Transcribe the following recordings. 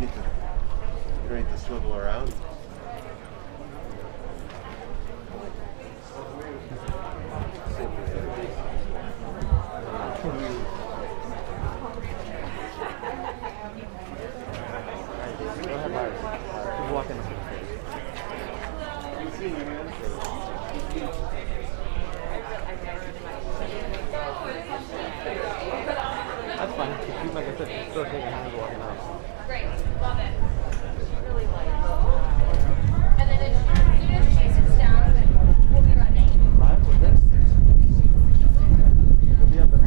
You don't need to swivel around. That's fine. Like I said, still taking hands walking out. Great, love it. Really light. And then as soon as she sits down, we'll be running. Live with this? We'll be up and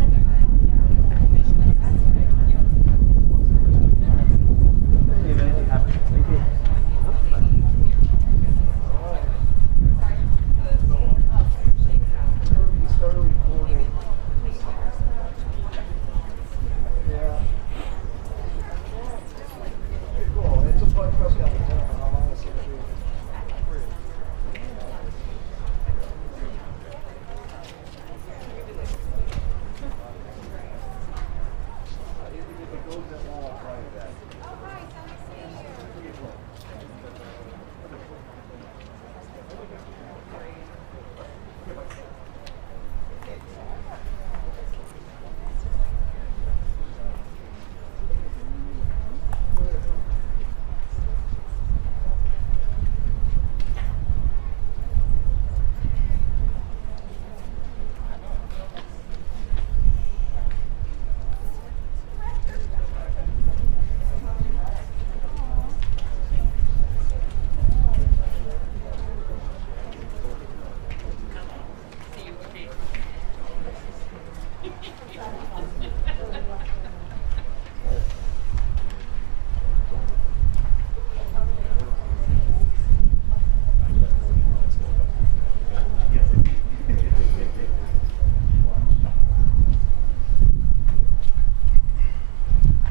if anything happens, thank you.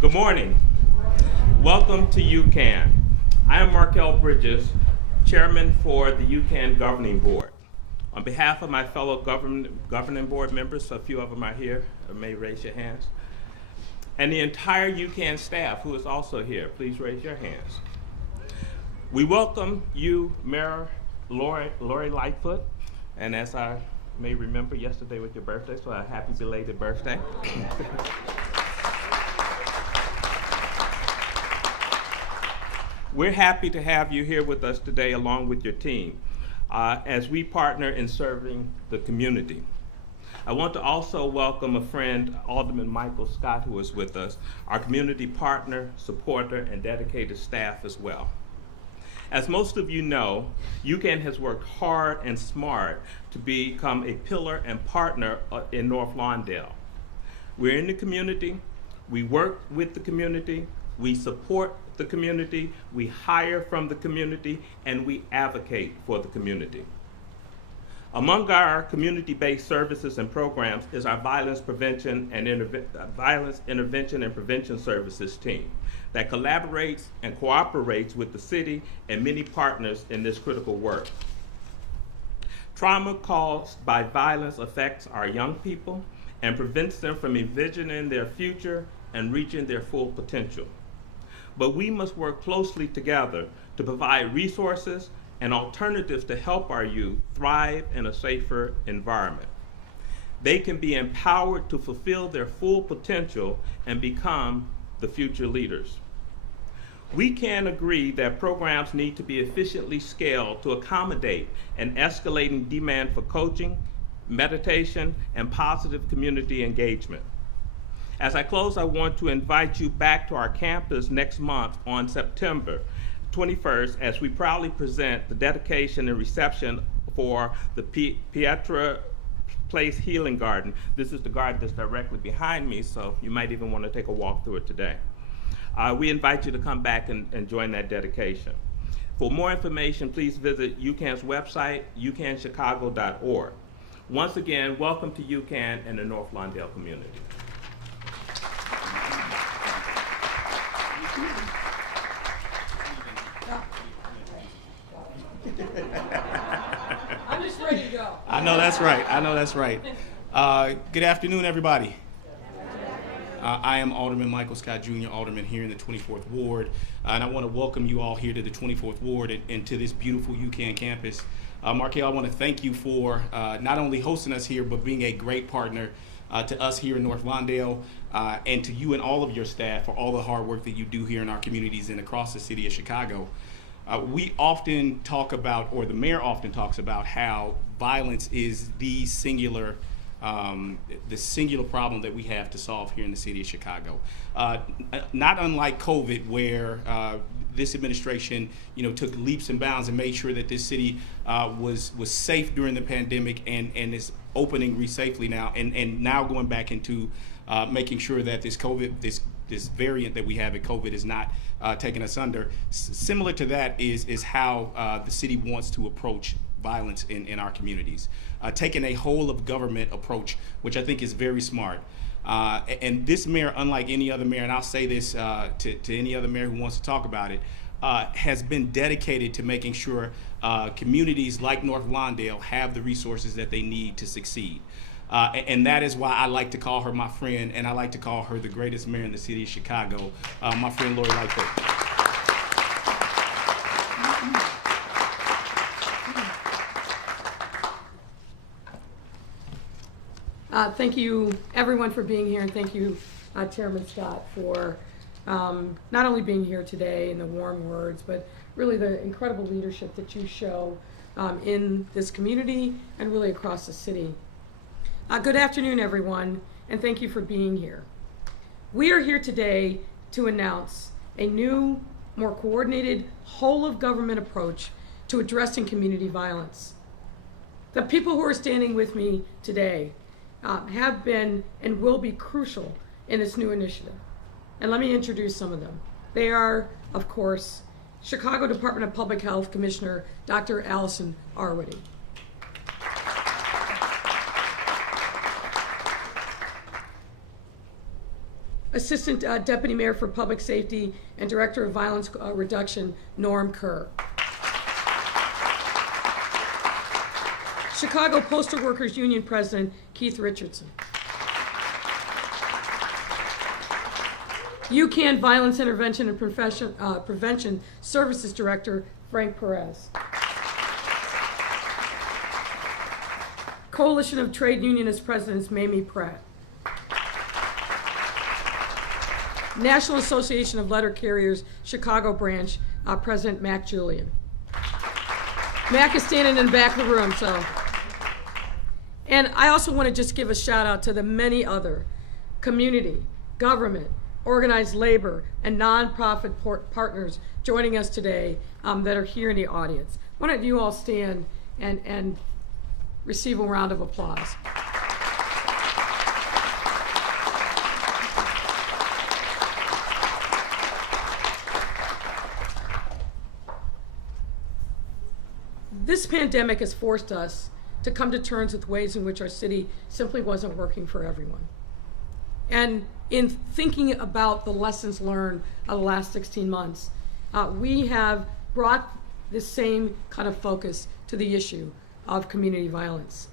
Good morning. Welcome to UCAN. I am Markel Bridges, Chairman for the UCAN Governing Board. On behalf of my fellow governing board members, a few of them are here, may raise your hands, and the entire UCAN staff who is also here, please raise your hands. We welcome you, Mayor Lori Lightfoot, and as I may remember, yesterday was your birthday, so a happy belated birthday. We're happy to have you here with us today along with your team as we partner in serving the community. I want to also welcome a friend, Alderman Michael Scott, who is with us, our community partner, supporter, and dedicated staff as well. As most of you know, UCAN has worked hard and smart to become a pillar and partner in North Lawndale. We're in the community, we work with the community, we support the community, we hire from the community, and we advocate for the community. Among our community-based services and programs is our violence intervention and prevention services team that collaborates and cooperates with the city and many partners in this critical work. Trauma caused by violence affects our young people and prevents them from envisioning their future and reaching their full potential. But we must work closely together to provide resources and alternatives to help our youth thrive in a safer environment. They can be empowered to fulfill their full potential and become the future leaders. We can agree that programs need to be efficiently scaled to accommodate an escalating demand for coaching, meditation, and positive community engagement. As I close, I want to invite you back to our campus next month on September 21st as we proudly present the dedication and reception for the Pietra Place Healing Garden. This is the garden that's directly behind me, so you might even want to take a walk through it today. We invite you to come back and join that dedication. For more information, please visit UCAN's website, ucanchicago.org. Once again, welcome to UCAN and the North Lawndale community. I'm just ready to go. I know that's right. Good afternoon, everybody. I am Alderman Michael Scott Jr., Alderman here in the 24th Ward, and I want to welcome you all here to the 24th Ward and to this beautiful UCAN campus. Markel, I want to thank you for not only hosting us here, but being a great partner to us here in North Lawndale, and to you and all of your staff for all the hard work that you do here in our communities and across the city of Chicago. We often talk about, or the mayor often talks about, how violence is the singular problem that we have to solve here in the city of Chicago. Not unlike COVID, where this administration, took leaps and bounds and made sure that this city was safe during the pandemic and is opening safely now, and now going back into making sure that this variant that we have at COVID is not taking us under. Similar to that is how the city wants to approach violence in our communities, taking a whole of government approach, which I think is very smart. And this mayor, unlike any other mayor, and I'll say this to any other mayor who wants to talk about it, has been dedicated to making sure communities like North Lawndale have the resources that they need to succeed. And that is why I like to call her my friend, and I like to call her the greatest mayor in the city of Chicago, my friend Lori Lightfoot. Thank you, everyone, for being here, and thank you, Chairman Scott, for not only being here today and the warm words, but really the incredible leadership that you show in this community and really across the city. Good afternoon, everyone, and thank you for being here. We are here today to announce a new, more coordinated, whole-of-government approach to addressing community violence. The people who are standing with me today have been and will be crucial in this new initiative. And let me introduce some of them. They are, of course, Chicago Department of Public Health Commissioner Dr. Allison Arwady. Assistant Deputy Mayor for Public Safety and Director of Violence Reduction, Norm Kerr. Chicago Postal Workers Union President, Keith Richardson. UCAN Violence Intervention and Prevention Services Director, Frank Perez. Coalition of Trade Unionist Presidents, Mamie Pratt. National Association of Letter Carriers, Chicago Branch, President Mac Julian. Mac is standing in the back of the room, so. And I also want to just give a shout out to the many other community, government, organized labor, and nonprofit partners joining us today that are here in the audience. Why don't you all stand and receive a round of applause. This pandemic has forced us to come to terms with ways in which our city simply wasn't working for everyone. And in thinking about the lessons learned of the last 16 months, we have brought the same kind of focus to the issue of community violence.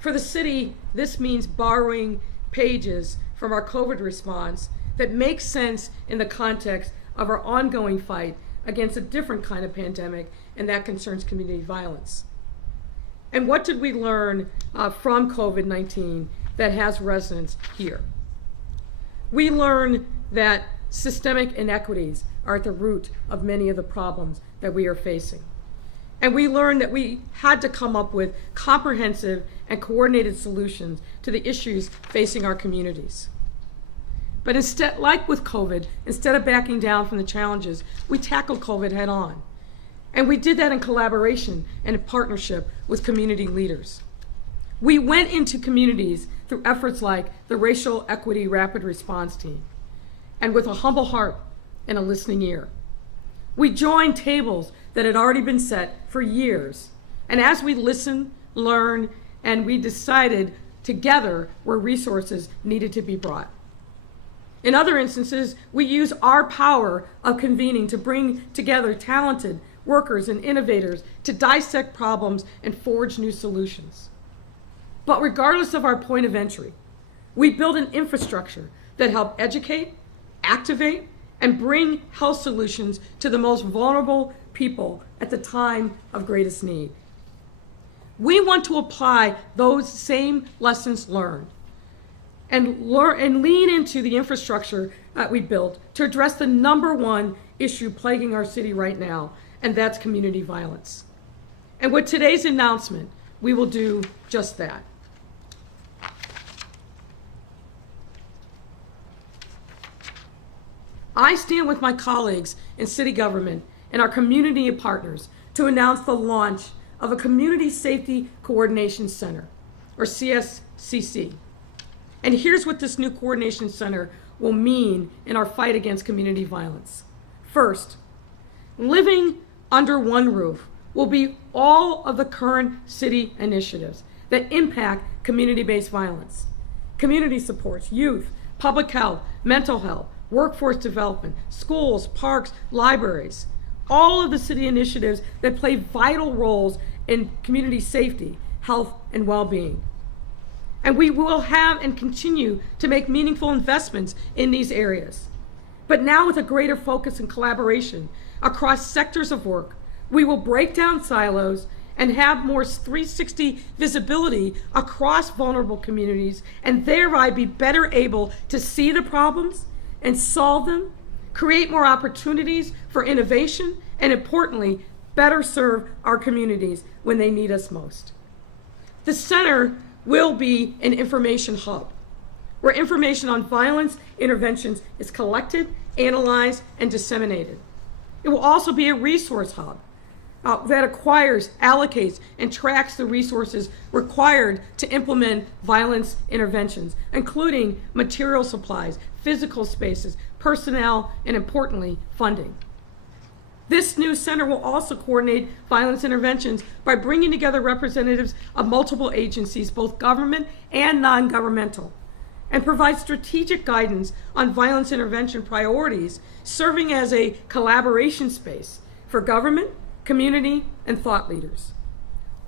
For the city, this means borrowing pages from our COVID response that makes sense in the context of our ongoing fight against a different kind of pandemic, and that concerns community violence. And what did we learn from COVID-19 that has resonance here? We learned that systemic inequities are at the root of many of the problems that we are facing. And we learned that we had to come up with comprehensive and coordinated solutions to the issues facing our communities. But instead, like with COVID, instead of backing down from the challenges, we tackled COVID head on. And we did that in collaboration and in partnership with community leaders. We went into communities through efforts like the Racial Equity Rapid Response Team, and with a humble heart and a listening ear. We joined tables that had already been set for years. And as we listened, learned, and we decided together where resources needed to be brought. In other instances, we use our power of convening to bring together talented workers and innovators to dissect problems and forge new solutions. But regardless of our point of entry, We build an infrastructure that help educate, activate, and bring health solutions to the most vulnerable people at the time of greatest need. We want to apply those same lessons learned and lean into the infrastructure that we built to address the #1 issue plaguing our city right now, and that's community violence. And with today's announcement, we will do just that. I stand with my colleagues in city government and our community partners to announce the launch of a Community Safety Coordination Center, or CSCC. And here's what this new coordination center will mean in our fight against community violence. First, living under one roof will be all of the current city initiatives that impact community-based violence. Community supports, youth, public health, mental health, workforce development, schools, parks, libraries, all of the city initiatives that play vital roles in community safety, health, and well-being. And we will have and continue to make meaningful investments in these areas. But now with a greater focus and collaboration across sectors of work, we will break down silos and have more 360 visibility across vulnerable communities, and thereby be better able to see the problems and solve them, create more opportunities for innovation, and importantly, better serve our communities when they need us most. The center will be an information hub where information on violence interventions is collected, analyzed, and disseminated. It will also be a resource hub that acquires, allocates, and tracks the resources required to implement violence interventions, including material supplies, physical spaces, personnel, and importantly, funding. This new center will also coordinate violence interventions by bringing together representatives of multiple agencies, both government and non-governmental, and provide strategic guidance on violence intervention priorities, serving as a collaboration space for government, community, and thought leaders,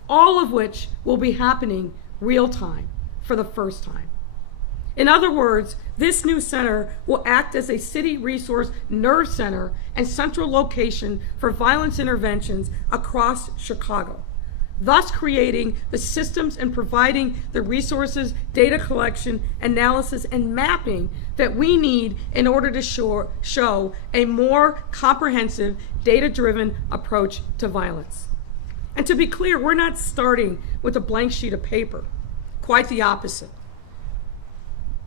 all of which will be happening real time for the first time. In other words, this new center will act as a city resource nerve center and central location for violence interventions across Chicago, thus creating the systems and providing the resources, data collection, analysis, and mapping that we need in order to show a more comprehensive, data-driven approach to violence. And to be clear, we're not starting with a blank sheet of paper. Quite the opposite.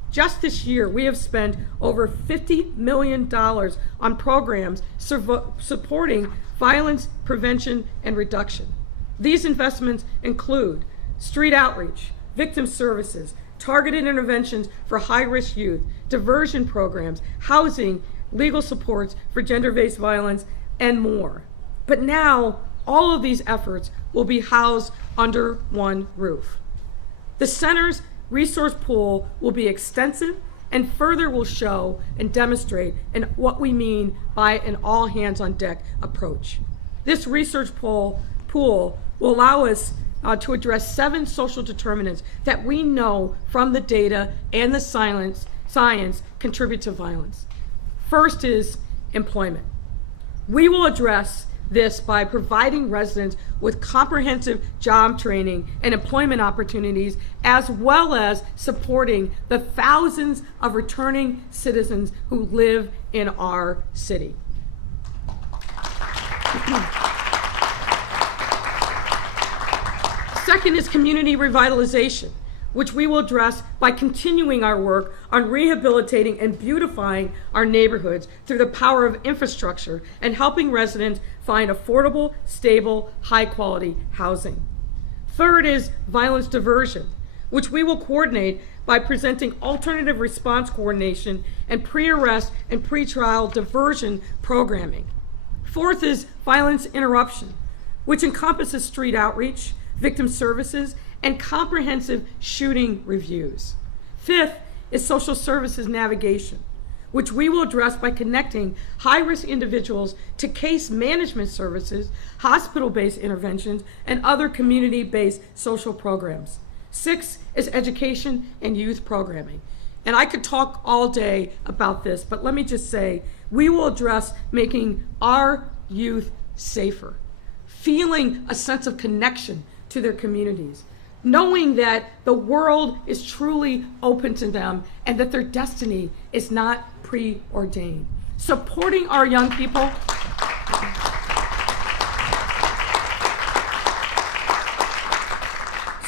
Just this year, we have spent over $50 million on programs supporting violence prevention and reduction. These investments include street outreach, victim services, targeted interventions for high-risk youth, diversion programs, housing, legal supports for gender-based violence, and more. But now, all of these efforts will be housed under one roof. The center's resource pool will be extensive and further will show and demonstrate what we mean by an all-hands-on-deck approach. This research pool will allow us to address 7 social determinants that we know from the data and the science contribute to violence. First is employment. We will address this by providing residents with comprehensive job training and employment opportunities, as well as supporting the thousands of returning citizens who live in our city. Second is community revitalization, which we will address by continuing our work on rehabilitating and beautifying our neighborhoods through the power of infrastructure and helping residents find affordable, stable, high-quality housing. Third is violence diversion, which we will coordinate by presenting alternative response coordination and pre-arrest and pre-trial diversion programming. Fourth is violence interruption, which encompasses street outreach, victim services, and comprehensive shooting reviews. Fifth is social services navigation, which we will address by connecting high-risk individuals to case management services, hospital-based interventions, and other community-based social programs. 6 is education and youth programming. And I could talk all day about this, but let me just say, we will address making our youth safer, feeling a sense of connection to their communities, knowing that the world is truly open to them and that their destiny is not preordained. Supporting our young people.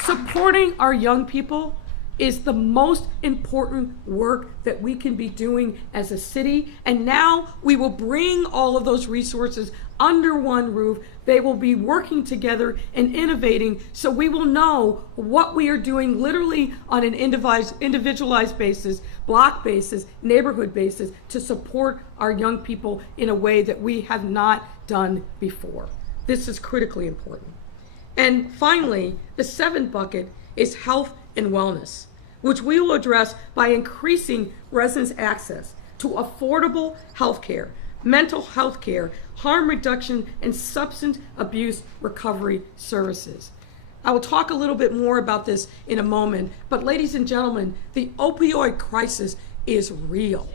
Supporting our young people is the most important work that we can be doing as a city. And now we will bring all of those resources under one roof. They will be working together and innovating, so we will know what we are doing literally on an individualized basis, block basis, neighborhood basis, to support our young people in a way that we have not done before. This is critically important. And finally, the 7th bucket is health and wellness, which we will address by increasing residents' access to affordable health care, mental health care, harm reduction, and substance abuse recovery services. I will talk a little bit more about this in a moment, but ladies and gentlemen, the opioid crisis is real.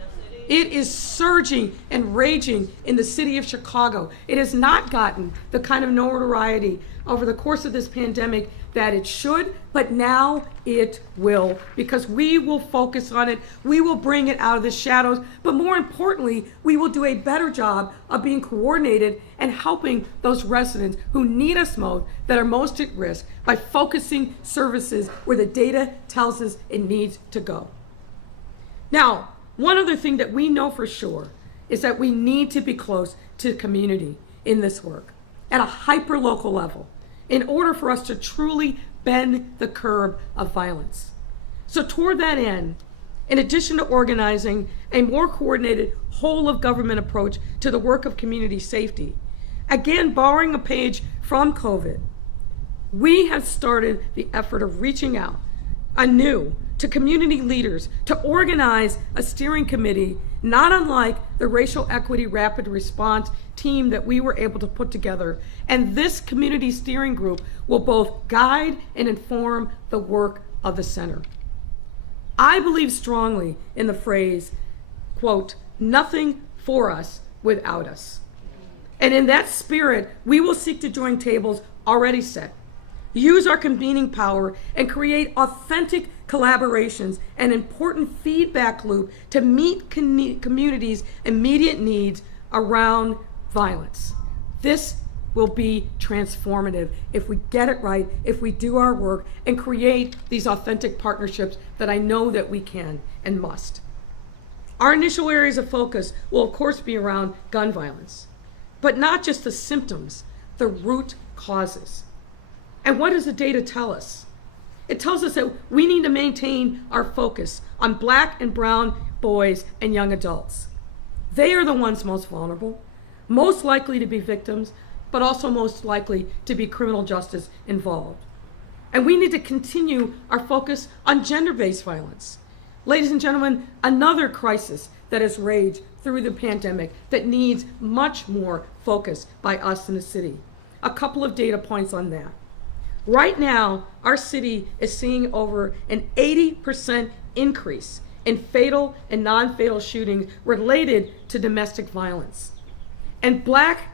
It is surging and raging in the city of Chicago. It has not gotten the kind of notoriety over the course of this pandemic that it should, but now it will, because we will focus on it. We will bring it out of the shadows, but more importantly, we will do a better job of being coordinated and helping those residents who need us most, that are most at risk, by focusing services where the data tells us it needs to go. Now, one other thing that we know for sure is that we need to be close to the community in this work at a hyper-local level in order for us to truly bend the curve of violence. So toward that end, in addition to organizing a more coordinated whole-of-government approach to the work of community safety, again, borrowing a page from COVID, we have started the effort of reaching out anew to community leaders to organize a steering committee, not unlike the Racial Equity Rapid Response team that we were able to put together. And this community steering group will both guide and inform the work of the center. I believe strongly in the phrase, quote, "nothing for us without us." And in that spirit, we will seek to join tables already set, use our convening power, and create authentic collaborations and important feedback loop to meet communities' immediate needs around violence. This will be transformative if we get it right, if we do our work and create these authentic partnerships that I know that we can and must. Our initial areas of focus will of course be around gun violence, but not just the symptoms, the root causes. And what does the data tell us? It tells us that we need to maintain our focus on Black and brown boys and young adults. They are the ones most vulnerable, most likely to be victims, but also most likely to be criminal justice involved. And we need to continue our focus on gender-based violence. Ladies and gentlemen, another crisis that has raged through the pandemic that needs much more focus by us in the city. A couple of data points on that. Right now, our city is seeing over an 80% increase in fatal and non-fatal shootings related to domestic violence. And Black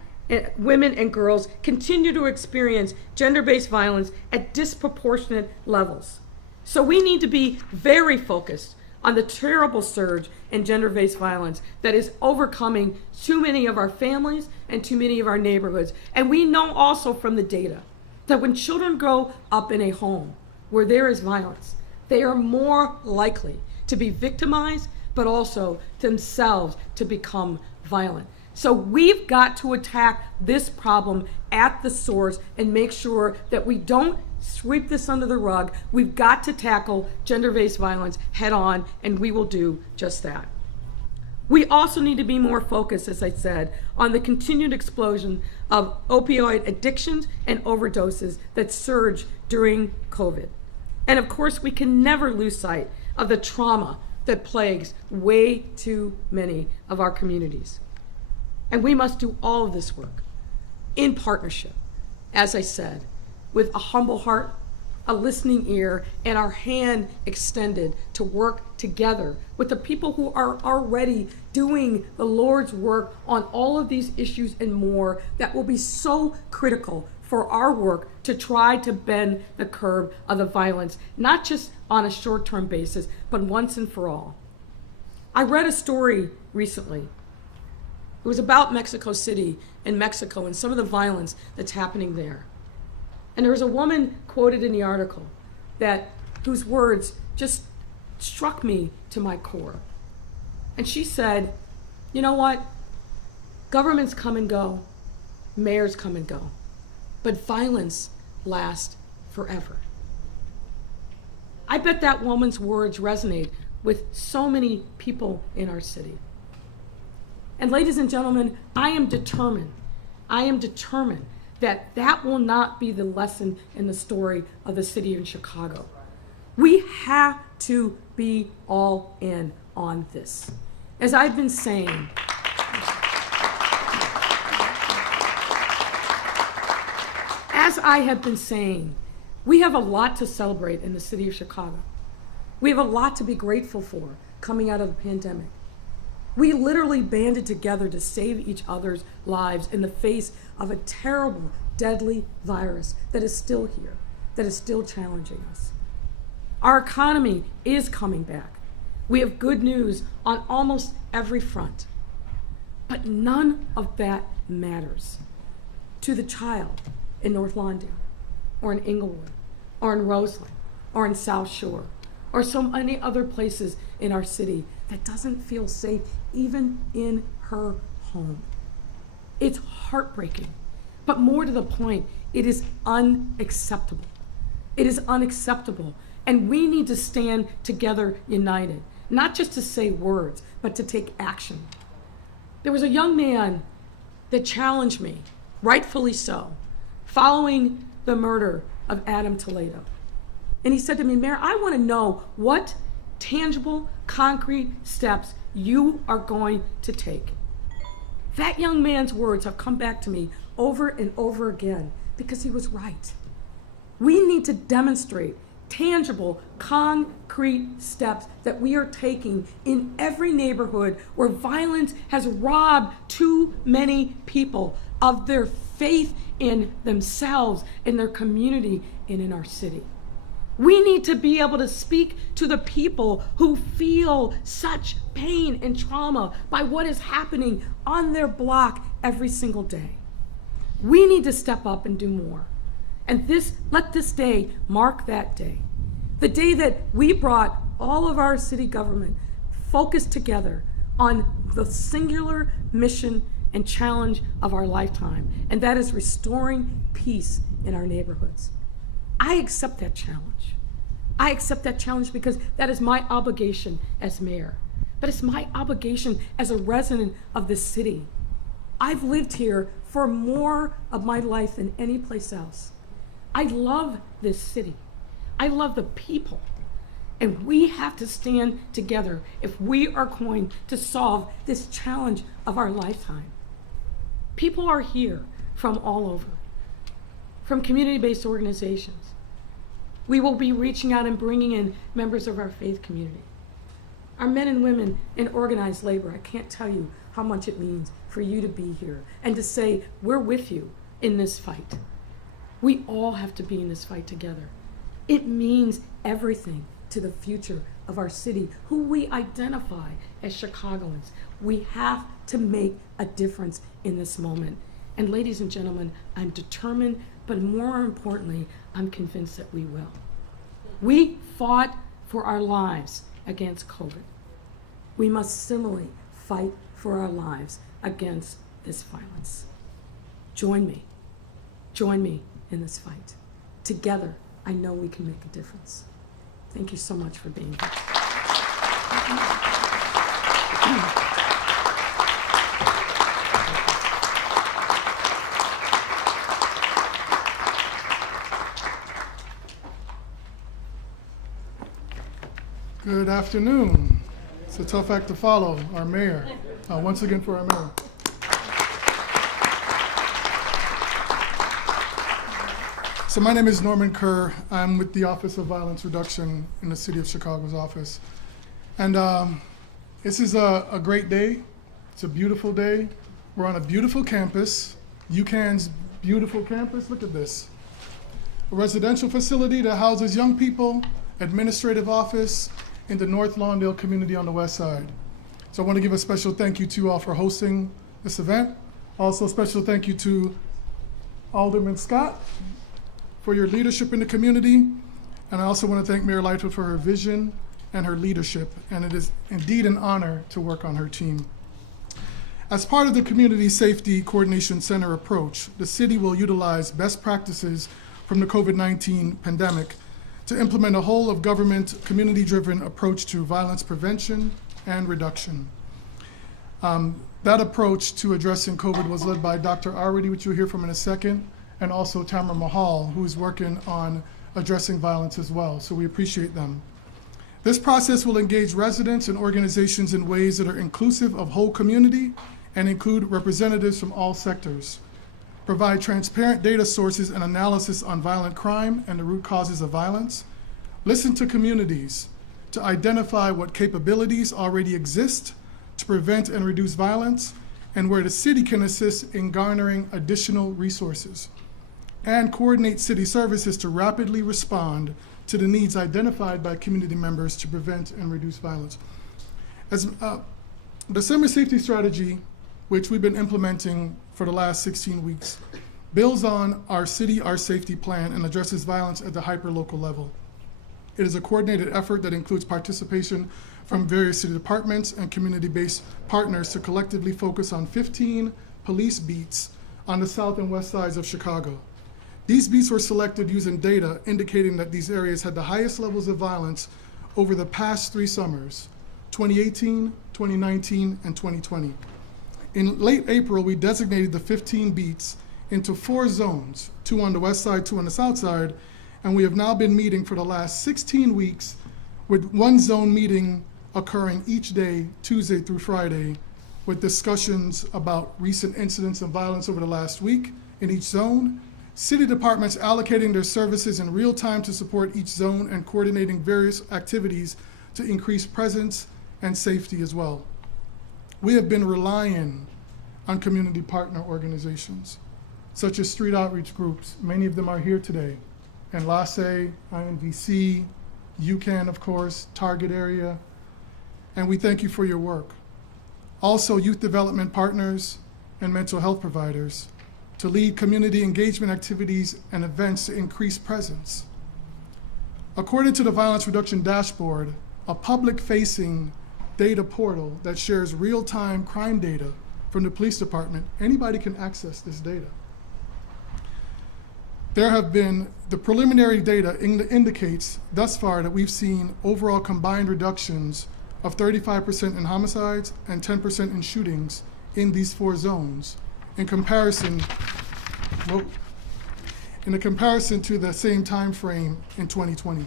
women and girls continue to experience gender-based violence at disproportionate levels. So we need to be very focused on the terrible surge in gender-based violence that is overcoming too many of our families and too many of our neighborhoods. And we know also from the data that when children grow up in a home where there is violence, they are more likely to be victimized, but also themselves to become violent. So we've got to attack this problem at the source and make sure that we don't sweep this under the rug. We've got to tackle gender-based violence head on, and we will do just that. We also need to be more focused, as I said, on the continued explosion of opioid addictions and overdoses that surged during COVID. And of course, we can never lose sight of the trauma that plagues way too many of our communities. And we must do all of this work in partnership, as I said, with a humble heart, a listening ear and our hand extended to work together with the people who are already doing the Lord's work on all of these issues and more that will be so critical for our work to try to bend the curve of the violence, not just on a short-term basis, but once and for all. I read a story recently. It was about Mexico City and Mexico and some of the violence that's happening there. And there was a woman quoted in the article whose words just struck me to my core. And she said, you know what? Governments come and go, mayors come and go, but violence lasts forever. I bet that woman's words resonate with so many people in our city. And ladies and gentlemen, I am determined that will not be the lesson in the story of the city of Chicago. We have to be all in on this. As I've been saying, we have a lot to celebrate in the city of Chicago. We have a lot to be grateful for coming out of the pandemic. We literally banded together to save each other's lives in the face of a terrible, deadly virus that is still here, that is still challenging us. Our economy is coming back. We have good news on almost every front. But none of that matters to the child in North Lawndale, or in Inglewood, or in Roseland, or in South Shore, or so many other places in our city that doesn't feel safe even in her home. It's heartbreaking, but more to the point, it is unacceptable. It is unacceptable, and we need to stand together united, not just to say words, but to take action. There was a young man that challenged me, rightfully so, following the murder of Adam Toledo. And he said to me, Mayor, I want to know what tangible, concrete steps you are going to take. That young man's words have come back to me over and over again because he was right. We need to demonstrate tangible, concrete steps that we are taking in every neighborhood where violence has robbed too many people of their faith in themselves, in their community, and in our city. We need to be able to speak to the people who feel such pain and trauma by what is happening on their block every single day. We need to step up and do more. And let this day mark that day. The day that we brought all of our city government focused together on the singular mission and challenge of our lifetime, and that is restoring peace in our neighborhoods. I accept that challenge. I accept that challenge because that is my obligation as mayor, but it's my obligation as a resident of this city. I've lived here for more of my life than any place else. I love this city. I love the people. And we have to stand together if we are going to solve this challenge of our lifetime. People are here from all over, from community-based organizations. We will be reaching out and bringing in members of our faith community. Our men and women in organized labor, I can't tell you how much it means for you to be here and to say, we're with you in this fight. We all have to be in this fight together. It means everything to the future of our city, who we identify as Chicagoans. We have to make a difference in this moment. And ladies and gentlemen, I'm determined, but more importantly, I'm convinced that we will. We fought for our lives against COVID. We must similarly fight for our lives against this violence. Join me in this fight. Together, I know we can make a difference. Thank you so much for being here. Good afternoon. It's a tough act to follow, our mayor. Once again for our mayor. So my name is Norman Kerr. I'm with the Office of Violence Reduction in the City of Chicago's office. And this is a great day. It's a beautiful day. We're on a beautiful campus, UCAN's beautiful campus. Look at this. A residential facility that houses young people, administrative office in the North Lawndale community on the west side. So I want to give a special thank you to you all for hosting this event. Also a special thank you to Alderman Scott for your leadership in the community. And I also want to thank Mayor Lightfoot for her vision and her leadership. And it is indeed an honor to work on her team. As part of the Community Safety Coordination Center approach, the city will utilize best practices from the COVID-19 pandemic to implement a whole of government, community-driven approach to violence prevention and reduction. That approach to addressing COVID was led by Dr. Arwady, which you'll hear from in a second, and also Tamara Mahal, who's working on addressing violence as well. So we appreciate them. This process will engage residents and organizations in ways that are inclusive of whole community and include representatives from all sectors. Provide transparent data sources and analysis on violent crime and the root causes of violence. Listen to communities to identify what capabilities already exist to prevent and reduce violence, and where the city can assist in garnering additional resources. And coordinate city services to rapidly respond to the needs identified by community members to prevent and reduce violence. As the summer safety strategy, which we've been implementing for the last 16 weeks, builds on our City, Our Safety plan and addresses violence at the hyper-local level. It is a coordinated effort that includes participation from various city departments and community-based partners to collectively focus on 15 police beats on the south and west sides of Chicago. These beats were selected using data indicating that these areas had the highest levels of violence over the past 3 summers, 2018, 2019, and 2020. In late April, we designated the 15 beats into 4 zones, 2 on the west side, 2 on the south side, and we have now been meeting for the last 16 weeks with 1 zone meeting occurring each day, Tuesday through Friday, with discussions about recent incidents of violence over the last week in each zone, city departments allocating their services in real time to support each zone and coordinating various activities to increase presence and safety as well. We have been relying on community partner organizations, such as street outreach groups. Many of them are here today. And LASE, INVC, UCAN, of course, Target Area, and we thank you for your work. Also, youth development partners and mental health providers to lead community engagement activities and events to increase presence. According to the Violence Reduction Dashboard, a public-facing data portal that shares real-time crime data from the police department, anybody can access this data. There have been, the preliminary data indicates thus far that we've seen overall combined reductions of 35% in homicides and 10% in shootings in these 4 zones in comparison to the same time frame in 2020.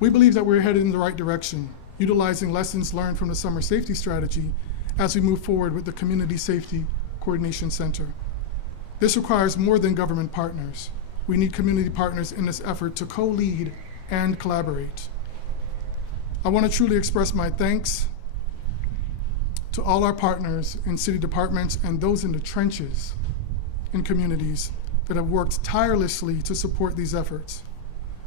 We believe that we're headed in the right direction, utilizing lessons learned from the summer safety strategy as we move forward with the Community Safety Coordination Center. This requires more than government partners. We need community partners in this effort to co-lead and collaborate. I want to truly express my thanks to all our partners in city departments and those in the trenches in communities that have worked tirelessly to support these efforts.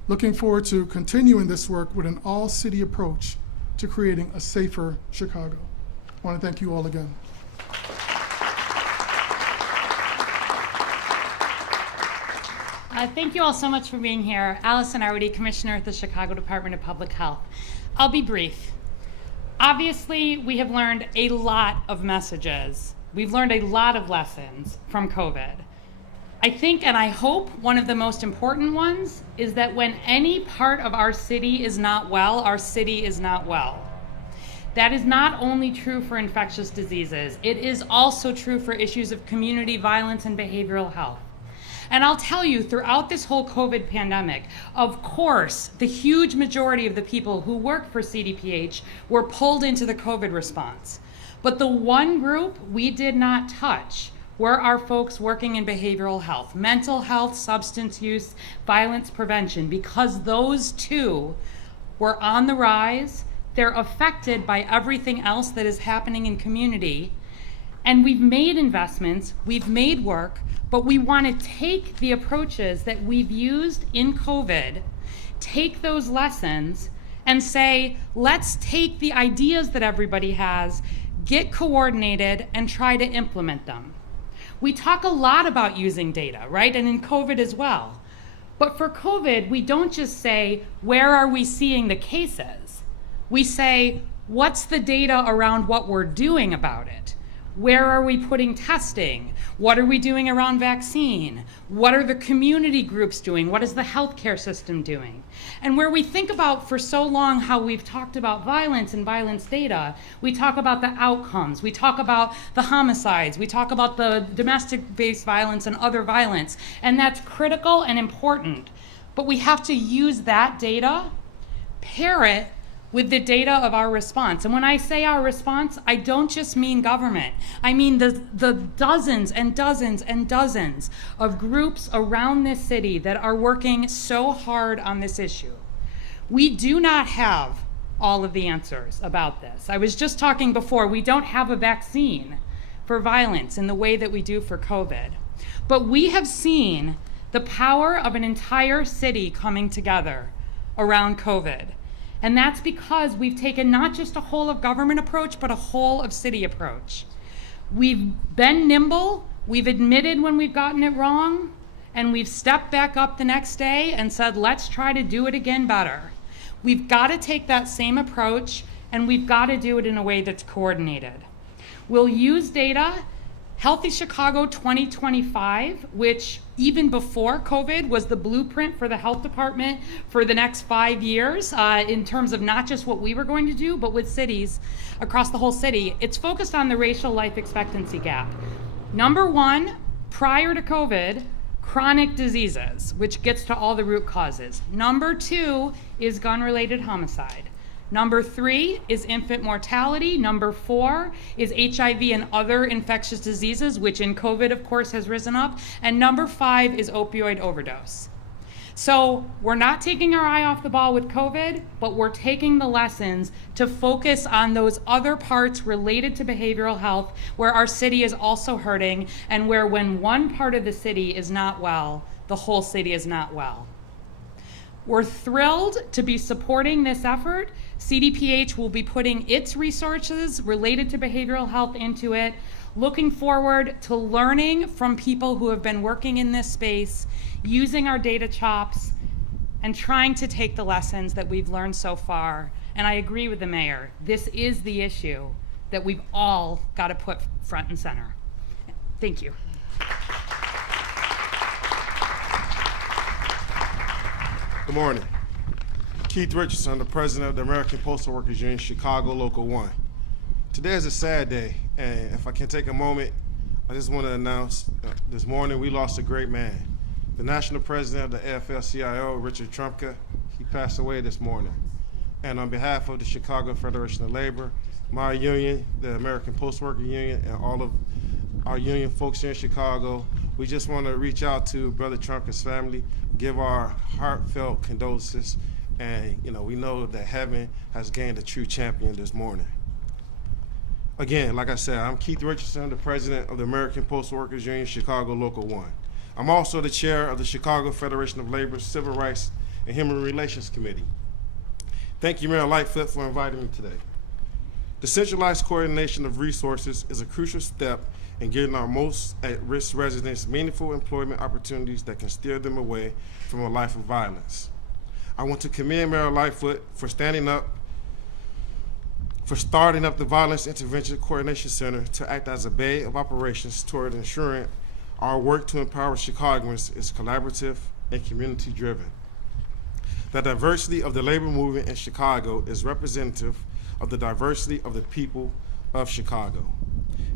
Looking forward to continuing this work with an all-city approach to creating a safer Chicago. I want to thank you all again. Thank you all so much for being here. Allison Arwady, Commissioner at the Chicago Department of Public Health. I'll be brief. Obviously, we have learned a lot of messages. We've learned a lot of lessons from COVID. I think and I hope one of the most important ones is that when any part of our city is not well, our city is not well. That is not only true for infectious diseases, it is also true for issues of community violence and behavioral health. And I'll tell you, throughout this whole COVID pandemic, of course, the huge majority of the people who work for CDPH were pulled into the COVID response. But the one group we did not touch were our folks working in behavioral health, mental health, substance use, violence prevention, because those two were on the rise. They're affected by everything else that is happening in community. And we've made investments, we've made work, but we want to take the approaches that we've used in COVID, take those lessons, and say, let's take the ideas that everybody has, get coordinated, and try to implement them. We talk a lot about using data, right? And in COVID as well. But for COVID, we don't just say, where are we seeing the cases? We say, what's the data around what we're doing about it? Where are we putting testing? What are we doing around vaccine? What are the community groups doing? What is the healthcare system doing? And where we think about for so long how we've talked about violence and violence data, we talk about the outcomes, we talk about the homicides, we talk about the domestic-based violence and other violence, and that's critical and important. But we have to use that data, pair it with the data of our response. And when I say our response, I don't just mean government. I mean the dozens and dozens and dozens of groups around this city that are working so hard on this issue. We do not have all of the answers about this. I was just talking before, we don't have a vaccine for violence in the way that we do for COVID. But we have seen the power of an entire city coming together around COVID. And that's because we've taken not just a whole of government approach, but a whole of city approach. We've been nimble, we've admitted when we've gotten it wrong, and we've stepped back up the next day and said, let's try to do it again better. We've got to take that same approach, and we've got to do it in a way that's coordinated. We'll use data. Healthy Chicago 2025, which even before COVID was the blueprint for the health department for the next 5 years in terms of not just what we were going to do, but with cities across the whole city. It's focused on the racial life expectancy gap. Number one, prior to COVID, chronic diseases, which gets to all the root causes. Number two is gun-related homicide. Number three is infant mortality. Number four is HIV and other infectious diseases, which in COVID, of course, has risen up. And number five is opioid overdose. So we're not taking our eye off the ball with COVID, but we're taking the lessons to focus on those other parts related to behavioral health where our city is also hurting and where when one part of the city is not well, the whole city is not well. We're thrilled to be supporting this effort. CDPH will be putting its resources related to behavioral health into it, looking forward to learning from people who have been working in this space, using our data chops, and trying to take the lessons that we've learned so far. And I agree with the mayor, this is the issue that we've all got to put front and center. Thank you. Good morning. Keith Richardson, I'm the president of the American Postal Workers Union, Chicago Local 1. Today is a sad day, and if I can take a moment, I just want to announce this morning we lost a great man. The national president of the AFL-CIO, Richard Trumpka, he passed away this morning. And on behalf of the Chicago Federation of Labor, my union, the American Postal Worker Union, and all of our union folks here in Chicago, we just want to reach out to Brother Trumpka's family, give our heartfelt condolences, and we know that heaven has gained a true champion this morning. Again, like I said, I'm Keith Richardson, the president of the American Postal Workers Union, Chicago Local 1. I'm also the chair of the Chicago Federation of Labor Civil Rights and Human Relations Committee. Thank you, Mayor Lightfoot, for inviting me today. The centralized coordination of resources is a crucial step in getting our most at-risk residents meaningful employment opportunities that can steer them away from a life of violence. I want to commend Mayor Lightfoot for starting up the Violence Intervention Coordination Center to act as a bay of operations toward ensuring our work to empower Chicagoans is collaborative and community-driven. The diversity of the labor movement in Chicago is representative of the diversity of the people of Chicago.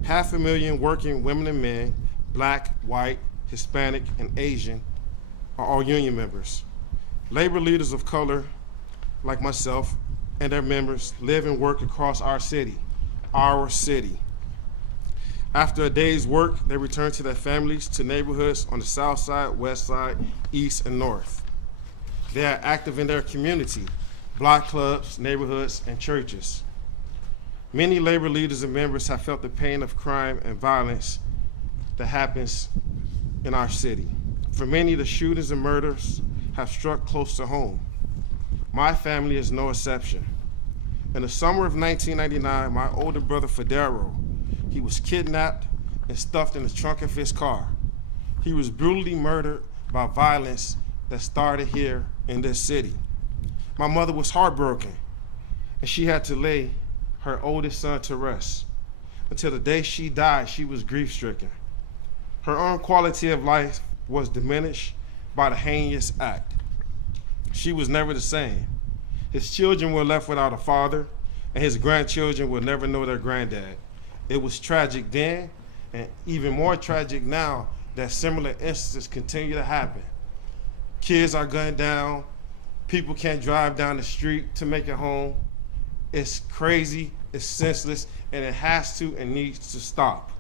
500,000 working women and men, Black, white, Hispanic, and Asian, are all union members. Labor leaders of color, like myself, and their members live and work across our city. After a day's work, they return to their families, to neighborhoods on the south side, west side, east, and north. They are active in their community, block clubs, neighborhoods, and churches. Many labor leaders and members have felt the pain of crime and violence that happens in our city. For many, the shootings and murders have struck close to home. My family is no exception. In the summer of 1999, my older brother Federo, he was kidnapped and stuffed in the trunk of his car. He was brutally murdered by violence that started here in this city. My mother was heartbroken, and she had to lay her oldest son to rest. Until the day she died, she was grief-stricken. Her own quality of life was diminished by the heinous act. She was never the same. His children were left without a father, and his grandchildren will never know their granddad. It was tragic then, and even more tragic now that similar instances continue to happen. Kids are gunned down, people can't drive down the street to make it home. It's crazy, it's senseless, and it has to and needs to stop.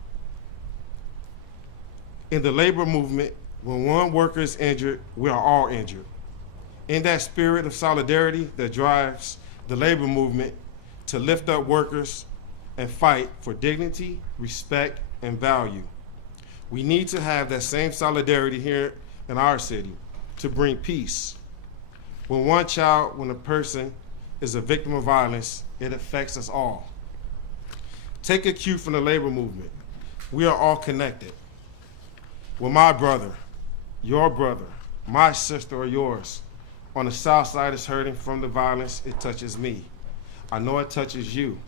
In the labor movement, when one worker is injured, we are all injured. In that spirit of solidarity that drives the labor movement to lift up workers and fight for dignity, respect, and value. We need to have that same solidarity here in our city to bring peace. When a person is a victim of violence, it affects us all. Take a cue from the labor movement. We are all connected. When my brother, your brother, my sister, or yours on the south side is hurting from the violence, it touches me. I know it touches you.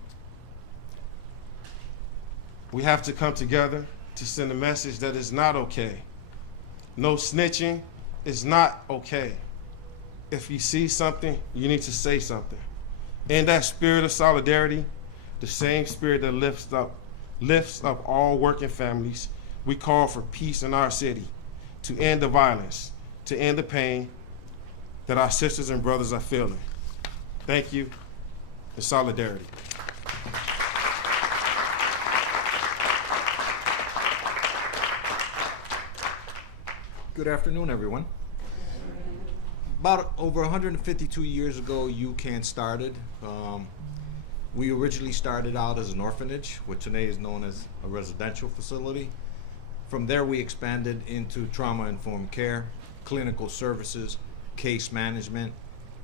We have to come together to send a message that is not okay. No snitching is not okay. If you see something, you need to say something. In that spirit of solidarity, the same spirit that lifts up all working families, we call for peace in our city, to end the violence, to end the pain that our sisters and brothers are feeling. Thank you, and solidarity. Good afternoon, everyone. About over 152 years ago, UCAN started. We originally started out as an orphanage, which today is known as a residential facility. From there, we expanded into trauma-informed care, clinical services, case management,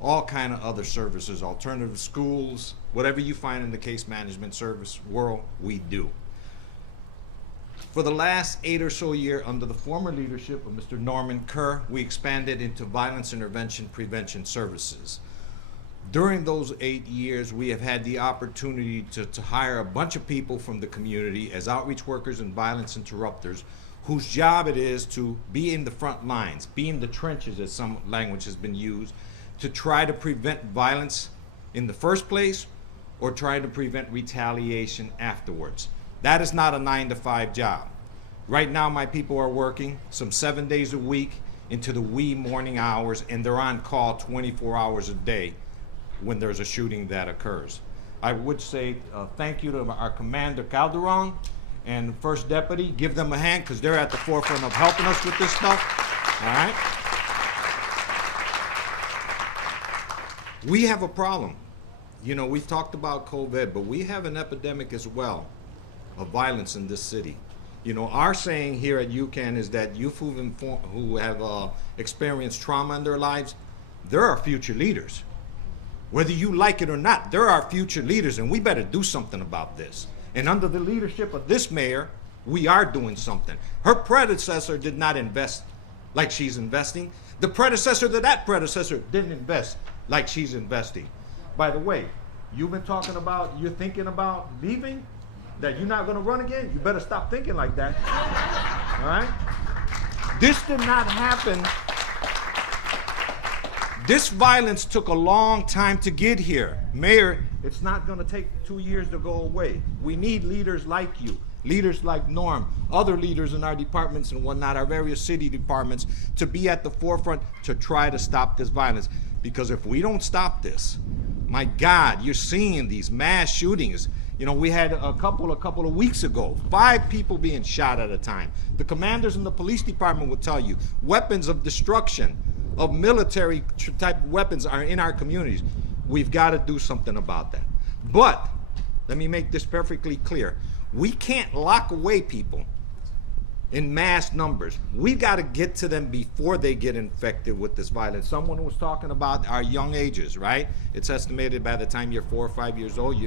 all kind of other services, alternative schools, whatever you find in the case management service world, we do. For the last 8 or so years, under the former leadership of Mr. Norman Kerr, we expanded into violence intervention prevention services. During those 8 years, we have had the opportunity to hire a bunch of people from the community as outreach workers and violence interrupters, whose job it is to be in the front lines, be in the trenches, as some language has been used, to try to prevent violence in the first place or try to prevent retaliation afterwards. That is not a 9-to-5 job. Right now, my people are working some 7 days a week into the wee morning hours, and they're on call 24 hours a day when there's a shooting that occurs. I would say thank you to our Commander Calderon and First Deputy. Give them a hand because they're at the forefront of helping us with this stuff. All right? We have a problem. You know, we've talked about COVID, but we have an epidemic as well of violence in this city. You know, our saying here at UCAN is that youth who have experienced trauma in their lives, they're our future leaders. Whether you like it or not, they're our future leaders, and we better do something about this. And under the leadership of this mayor, we are doing something. Her predecessor did not invest like she's investing. The predecessor to that predecessor didn't invest like she's investing. By the way, you've been talking about, you're thinking about leaving, that you're not gonna run again. You better stop thinking like that. All right? This did not happen. This violence took a long time to get here. Mayor, it's not gonna take 2 years to go away. We need leaders like you, leaders like Norm, other leaders in our departments and whatnot, our various city departments, to be at the forefront to try to stop this violence. Because if we don't stop this, my God, you're seeing these mass shootings. You know, we had a couple of weeks ago, 5 people being shot at a time. The commanders in the police department will tell you, weapons of destruction, of military type weapons are in our communities. We've got to do something about that. But, let me make this perfectly clear. We can't lock away people in mass numbers. We've got to get to them before they get infected with this violence. Someone was talking about our young ages, right? It's estimated by the time you're 4 or 5 years old,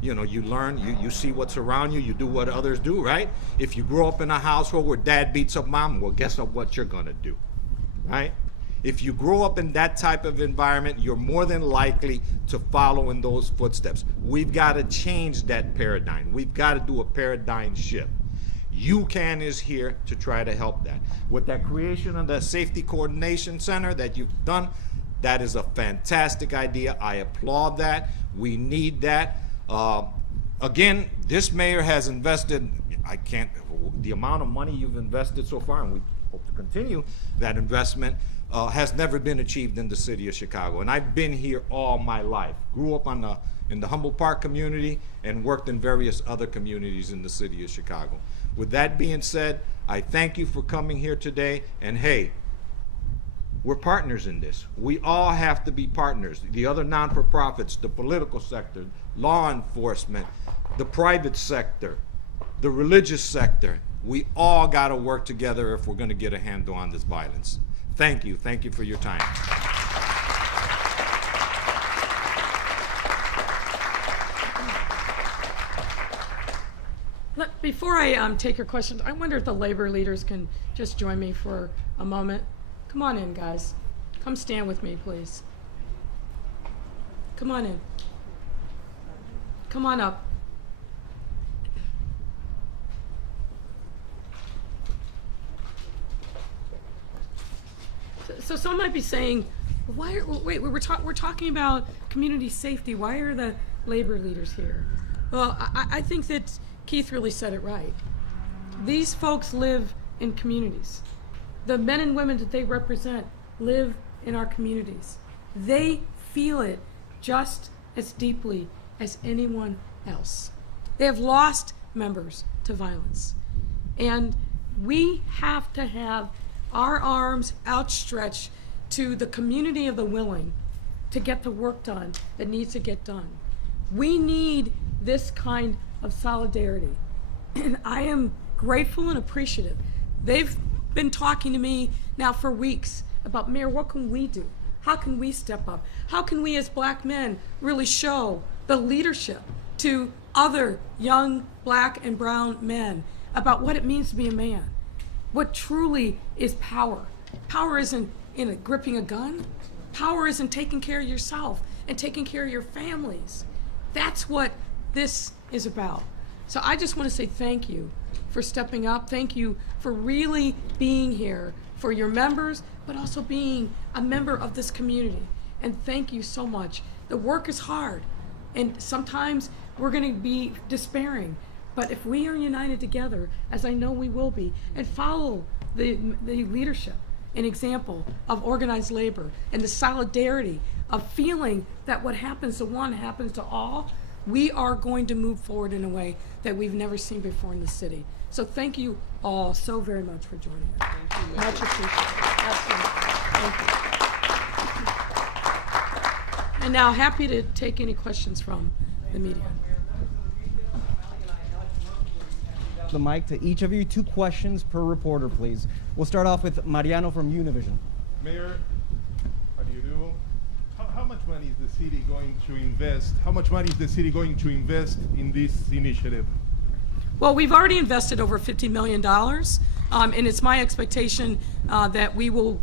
you know, you learn, you see what's around you, you do what others do, right? If you grow up in a household where dad beats up mom, well, guess what you're gonna do, right? If you grow up in that type of environment, you're more than likely to follow in those footsteps. We've got to change that paradigm. We've got to do a paradigm shift. UCAN is here to try to help that. With that creation of the Safety Coordination Center that you've done, that is a fantastic idea. I applaud that. We need that. Again, this mayor has invested, the amount of money you've invested so far, and we hope to continue that investment, has never been achieved in the city of Chicago. And I've been here all my life. Grew up in the Humboldt Park community and worked in various other communities in the city of Chicago. With that being said, I thank you for coming here today. And hey, we're partners in this. We all have to be partners. The other non-for-profits, the political sector, law enforcement, the private sector, the religious sector. We all got to work together if we're going to get a handle on this violence. Thank you. Thank you for your time. Before I take your questions, I wonder if the labor leaders can just join me for a moment. Come on in, guys. Come stand with me, please. Come on in. Come on up. So some might be saying, wait, we're talking about community safety. Why are the labor leaders here? Well, I think that Keith really said it right. These folks live in communities. The men and women that they represent live in our communities. They feel it just as deeply as anyone else. They have lost members to violence. And we have to have our arms outstretched to the community of the willing to get the work done that needs to get done. We need this kind of solidarity. And I am grateful and appreciative. They've been talking to me now for weeks about, Mayor, what can we do? How can we step up? How can we as black men really show the leadership to other young black and brown men about what it means to be a man? What truly is power? Power isn't in gripping a gun. Power isn't taking care of yourself and taking care of your families. That's what this is about. So I just want to say thank you for stepping up. Thank you for really being here for your members, but also being a member of this community. And thank you so much. The work is hard, and sometimes we're going to be despairing. But if we are united together, as I know we will be, and follow the leadership and example of organized labor and the solidarity of feeling that what happens to one happens to all, we are going to move forward in a way that we've never seen before in the city. So thank you all so very much for joining us. Thank you. Much appreciated. Absolutely. Thank you. And now happy to take any questions from the media. The mic to each of you. 2 questions per reporter, please. We'll start off with Mariano from Univision. Mayor, how do you do? How much money is the city going to invest? How much money is the city going to invest in this initiative? Well, we've already invested over $50 million, and it's my expectation that we will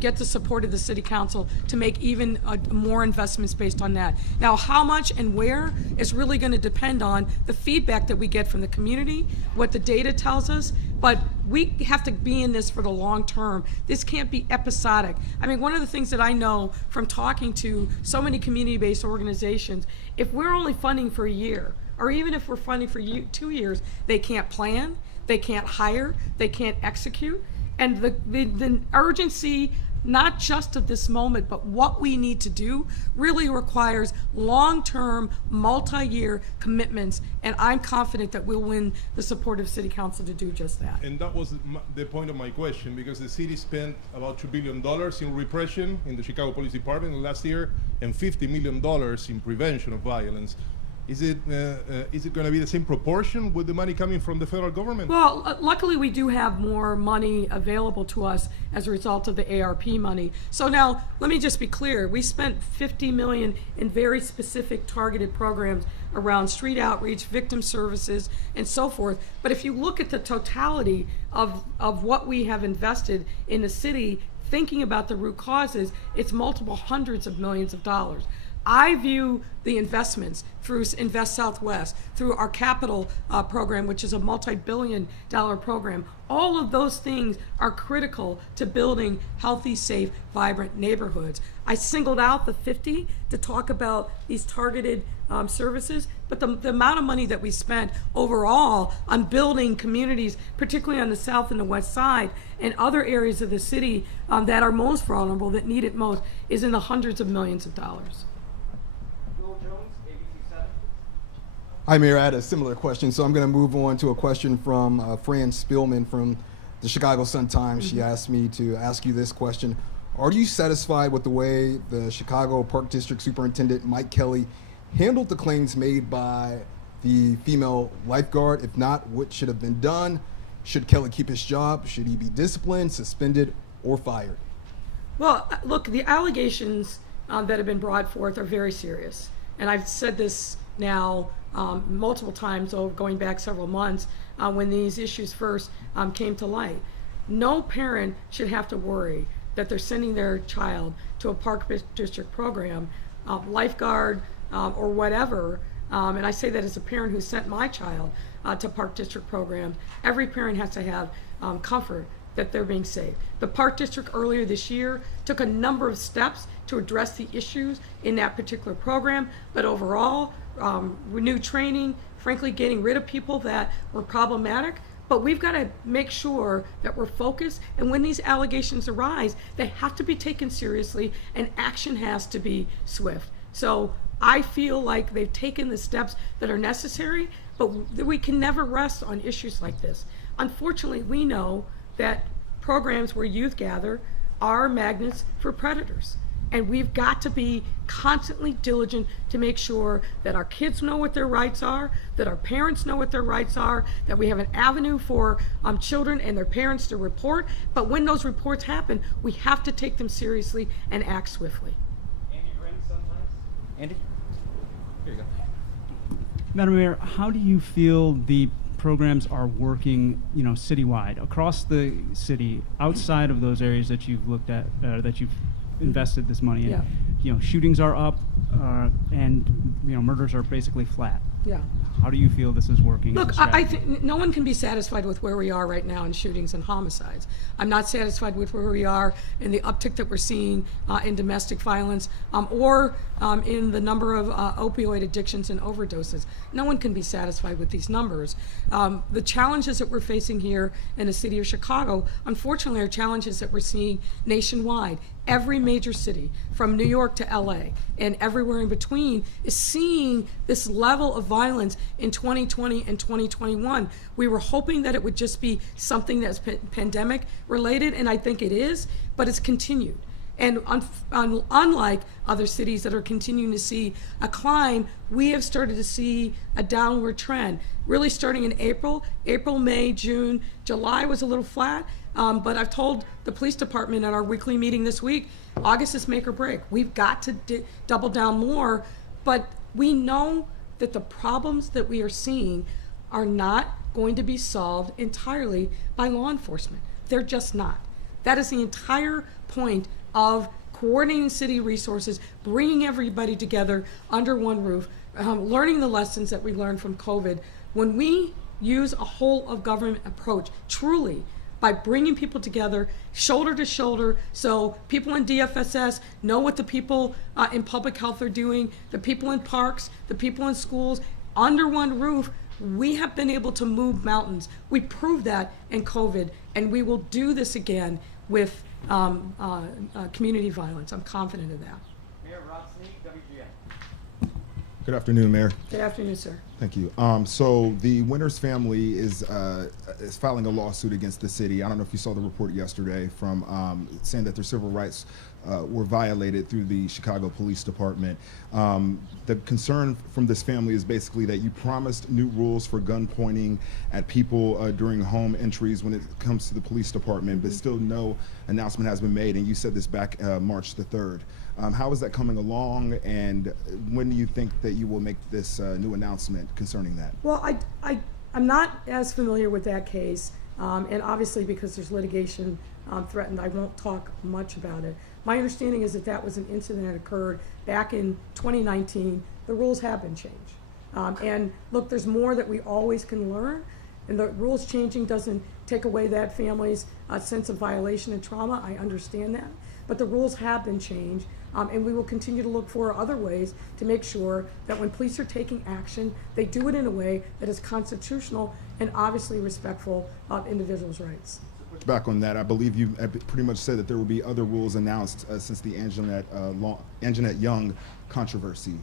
get the support of the City Council to make even more investments based on that. Now, how much and where is really going to depend on the feedback that we get from the community, what the data tells us, but we have to be in this for the long term. This can't be episodic. I mean, one of the things that I know from talking to so many community-based organizations, if we're only funding for a year, or even if we're funding for 2 years, they can't plan, they can't hire, they can't execute. And the urgency not just of this moment, but what we need to do really requires long-term, multi-year commitments, and I'm confident that we'll win the support of City Council to do just that. And that was the point of my question, because the city spent about $2 billion in repression in the Chicago Police Department last year and $50 million in prevention of violence. Is it going to be the same proportion with the money coming from the federal government? Well, luckily we do have more money available to us as a result of the ARP money. So now, let me just be clear. We spent $50 million in very specific targeted programs around street outreach, victim services, and so forth. But if you look at the totality of what we have invested in the city, thinking about the root causes, it's multiple hundreds of millions of dollars. I view the investments through Invest Southwest, through our capital program, which is a multi-billion-dollar program. All of those things are critical to building healthy, safe, vibrant neighborhoods. I singled out the 50 to talk about these targeted services, but the amount of money that we spent overall on building communities, particularly on the south and the west side, and other areas of the city that are most vulnerable, that need it most, is in the hundreds of millions of dollars. Hi, Mayor. I had a similar question, so I'm going to move on to a question from Fran Spielman from the Chicago Sun-Times. She asked me to ask you this question. Are you satisfied with the way the Chicago Park District Superintendent Mike Kelly handled the claims made by the female lifeguard? If not, what should have been done? Should Kelly keep his job? Should he be disciplined, suspended, or fired? Well, look, the allegations that have been brought forth are very serious. And I've said this now multiple times, going back several months, when these issues first came to light. No parent should have to worry that they're sending their child to a park district program, lifeguard or whatever, and I say that as a parent who sent my child to park district programs. Every parent has to have comfort that they're being safe. The Park District earlier this year took a number of steps to address the issues in that particular program, but overall, renewed training, frankly getting rid of people that were problematic, but we've got to make sure that we're focused, and when these allegations arise, they have to be taken seriously and action has to be swift. So I feel like they've taken the steps that are necessary, but we can never rest on issues like this. Unfortunately, we know that programs where youth gather are magnets for predators. And we've got to be constantly diligent to make sure that our kids know what their rights are, that our parents know what their rights are, that we have an avenue for children and their parents to report. But when those reports happen, we have to take them seriously and act swiftly. Andy Green, sometimes. Andy? Here you go. Madam Mayor, how do you feel the programs are working, citywide, across the city, outside of those areas that you've looked at, that you've invested this money in? Yeah. Shootings are up, and murders are basically flat. Yeah. How do you feel this is working? Look, I think no one can be satisfied with where we are right now in shootings and homicides. I'm not satisfied with where we are in the uptick that we're seeing in domestic violence or in the number of opioid addictions and overdoses. No one can be satisfied with these numbers. The challenges that we're facing here in the city of Chicago, unfortunately, are challenges that we're seeing nationwide. Every major city, from New York to LA and everywhere in between, is seeing this level of violence in 2020 and 2021. We were hoping that it would just be something that's pandemic related, and I think it is, but it's continued. And unlike other cities that are continuing to see a climb, we have started to see a downward trend, really starting in April, May, June. July was a little flat, but I've told the police department at our weekly meeting this week, August is make or break. We've got to double down more, but we know that the problems that we are seeing are not going to be solved entirely by law enforcement. They're just not. That is the entire point of coordinating city resources, bringing everybody together under one roof, learning the lessons that we learned from COVID. When we use a whole of government approach, truly, by bringing people together, shoulder to shoulder, so people in DFSS know what the people in public health are doing, the people in parks, the people in schools, under one roof, We have been able to move mountains. We proved that in COVID, and we will do this again with community violence. I'm confident of that. Mayor Rob Sneak, WGN. Good afternoon, Mayor. Good afternoon, sir. Thank you. So the Winters family is filing a lawsuit against the city. I don't know if you saw the report yesterday from saying that their civil rights were violated through the Chicago Police Department. The concern from this family is basically that you promised new rules for gun pointing at people during home entries when it comes to the police department, but still no announcement has been made, and you said this back March the 3rd. How is that coming along, and when do you think that you will make this new announcement concerning that? Well, I'm not as familiar with that case, and obviously because there's litigation threatened, I won't talk much about it. My understanding is that that was an incident that occurred back in 2019. The rules have been changed. And look, there's more that we always can learn, and the rules changing doesn't take away that family's sense of violation and trauma. I understand that. But the rules have been changed, and we will continue to look for other ways to make sure that when police are taking action, they do it in a way that is constitutional and obviously respectful of individuals' rights. Back on that, I believe you pretty much said that there will be other rules announced since the Anjanette Young controversy.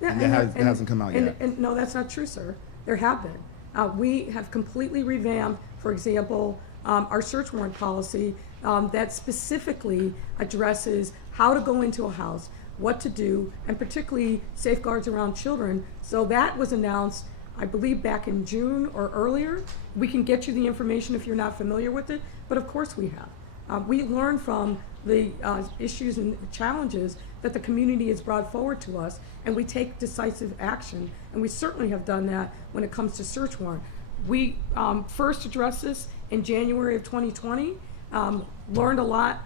Yeah, and that hasn't come out yet. And no, that's not true, sir. There have been. We have completely revamped, for example, our search warrant policy that specifically addresses how to go into a house, what to do, and particularly safeguards around children. So that was announced, I believe, back in June or earlier. We can get you the information if you're not familiar with it, but of course we have. We learned from the issues and challenges that the community has brought forward to us, and we take decisive action, and we certainly have done that when it comes to search warrant. We first addressed this in January of 2020, learned a lot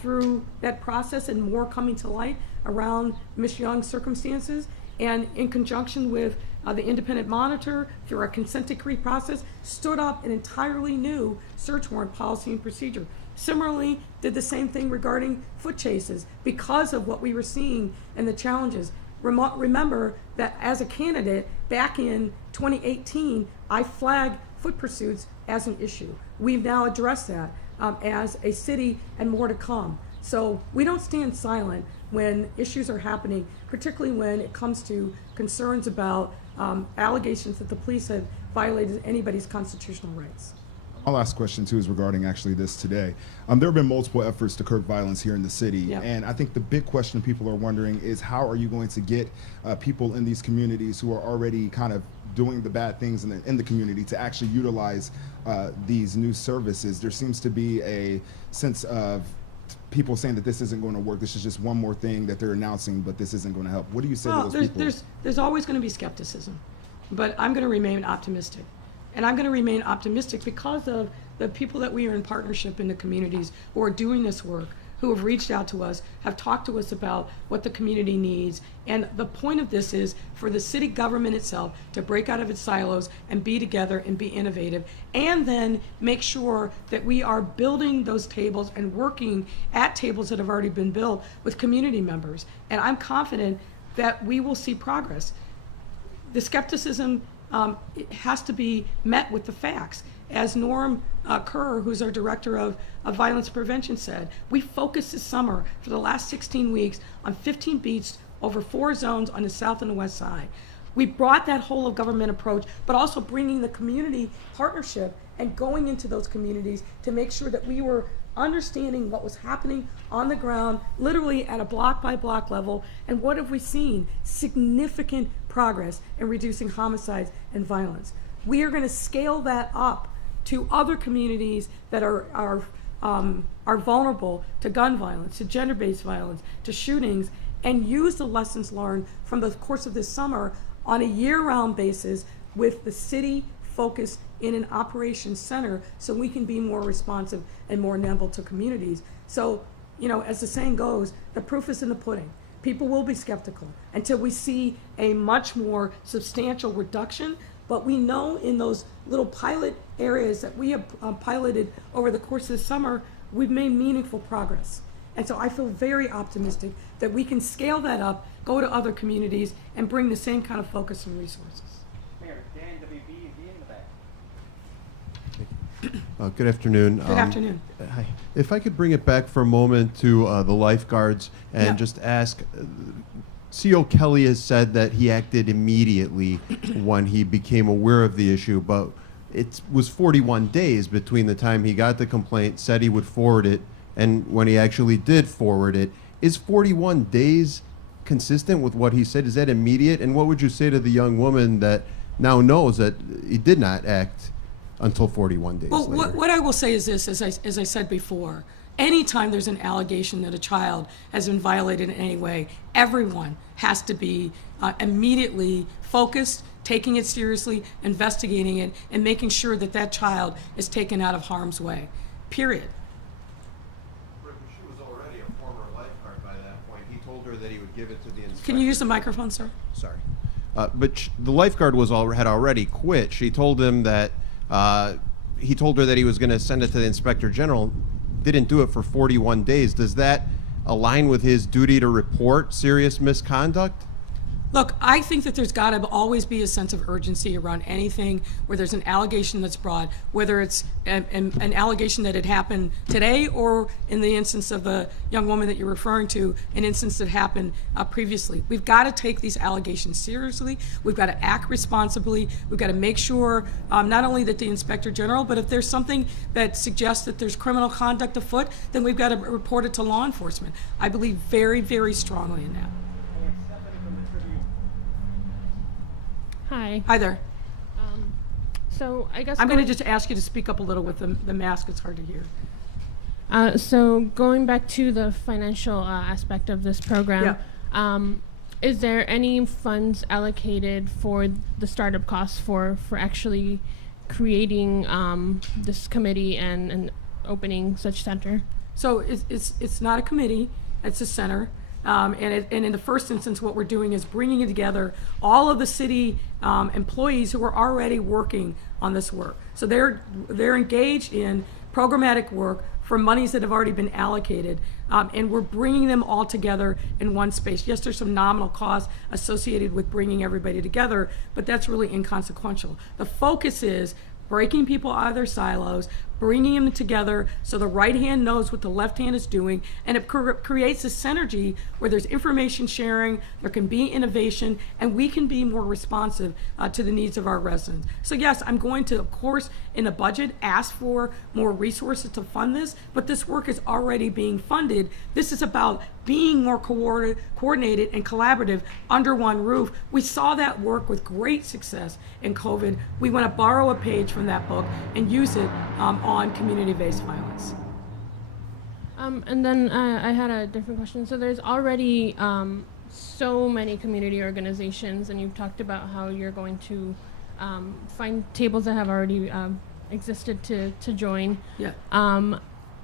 through that process, and more coming to light around Ms. Young's circumstances, and in conjunction with the independent monitor, through our consent decree process, stood up an entirely new search warrant policy and procedure. Similarly, did the same thing regarding foot chases because of what we were seeing and the challenges. Remember that as a candidate back in 2018, I flagged foot pursuits as an issue. We've now addressed that as a city, and more to come. So we don't stand silent when issues are happening, particularly when it comes to concerns about allegations that the police have violated anybody's constitutional rights. My last question too is regarding actually this today. There have been multiple efforts to curb violence here in the city, and I think the big question people are wondering is how are you going to get people in these communities who are already kind of doing the bad things in the community to actually utilize these new services? There seems to be a sense of people saying that this isn't going to work. This is just one more thing that they're announcing, but this isn't going to help. What do you say to those people? There's always going to be skepticism, but I'm going to remain optimistic. And I'm going to remain optimistic because of the people that we are in partnership in the communities who are doing this work, who have reached out to us, have talked to us about what the community needs. And the point of this is for the city government itself to break out of its silos and be together and be innovative, and then make sure that we are building those tables and working at tables that have already been built with community members. And I'm confident that we will see progress. The skepticism it has to be met with the facts. As Norm Kerr, who's our director of violence prevention, said, we focused this summer for the last 16 weeks on 15 beats over 4 zones on the south and the west side. We brought that whole of government approach, but also bringing the community partnership and going into those communities to make sure that we were understanding what was happening on the ground, literally at a block by block level. And what have we seen? Significant progress in reducing homicides and violence. We are going to scale that up to other communities that are vulnerable to gun violence, to gender-based violence, to shootings, and use the lessons learned from the course of this summer on a year-round basis with the city focused in an operations center so we can be more responsive and more nimble to communities. So, you know, as the saying goes, the proof is in the pudding. People will be skeptical until we see a much more substantial reduction. But we know in those little pilot areas that we have piloted over the course of the summer, we've made meaningful progress. And so I feel very optimistic that we can scale that up, go to other communities, and bring the same kind of focus and resources. Mayor, Dan, WB, Good afternoon. Good afternoon. Hi. If I could bring it back for a moment to the lifeguards and just ask, CO Kelly has said that he acted immediately when he became aware of the issue, but it was 41 days between the time he got the complaint, said he would forward it, and when he actually did forward it. Is 41 days consistent with what he said? Is that immediate? And what would you say to the young woman that now knows that he did not act until 41 days Well, later? what I will say is this, as I said before, anytime there's an allegation that a child has been violated in any way, everyone has to be immediately focused, taking it seriously, investigating it, and making sure that that child is taken out of harm's way, period. She was already a former lifeguard by that point. He told her that he would give it to the inspector. Can you use the microphone, sir? Sorry. But the lifeguard had already quit. She told him that he told her that he was going to send it to the inspector general. Didn't do it for 41 days. Does that align with his duty to report serious misconduct? Look, I think that there's got to always be a sense of urgency around anything where there's an allegation that's brought, whether it's an allegation that had happened today or in the instance of the young woman that you're referring to, an instance that happened previously. We've got to take these allegations seriously. We've got to act responsibly. We've got to make sure not only that the inspector general, but if there's something that suggests that there's criminal conduct afoot, then we've got to report it to law enforcement. I believe very, very strongly in that. Hi. Hi there. So I guess I'm going to just ask you to speak up a little with the mask. It's hard to hear. So going back to the financial aspect of this program, is there any funds allocated for the startup costs for actually creating this committee and opening such center? So it's not a committee. It's a center. And in the first instance, what we're doing is bringing together all of the city employees who are already working on this work. So they're engaged in programmatic work for monies that have already been allocated, and we're bringing them all together in one space. Yes, there's some nominal costs associated with bringing everybody together, but that's really inconsequential. The focus is breaking people out of their silos, bringing them together so the right hand knows what the left hand is doing, and it creates a synergy where there's information sharing, there can be innovation, and we can be more responsive to the needs of our residents. So yes, I'm going to, of course, in the budget, ask for more resources to fund this, but this work is already being funded. This is about being more coordinated and collaborative under one roof. We saw that work with great success in COVID. We want to borrow a page from that book and use it on community-based violence. And then I had a different question. So there's already so many community organizations, and you've talked about how you're going to find tables that have already existed to join. Yeah.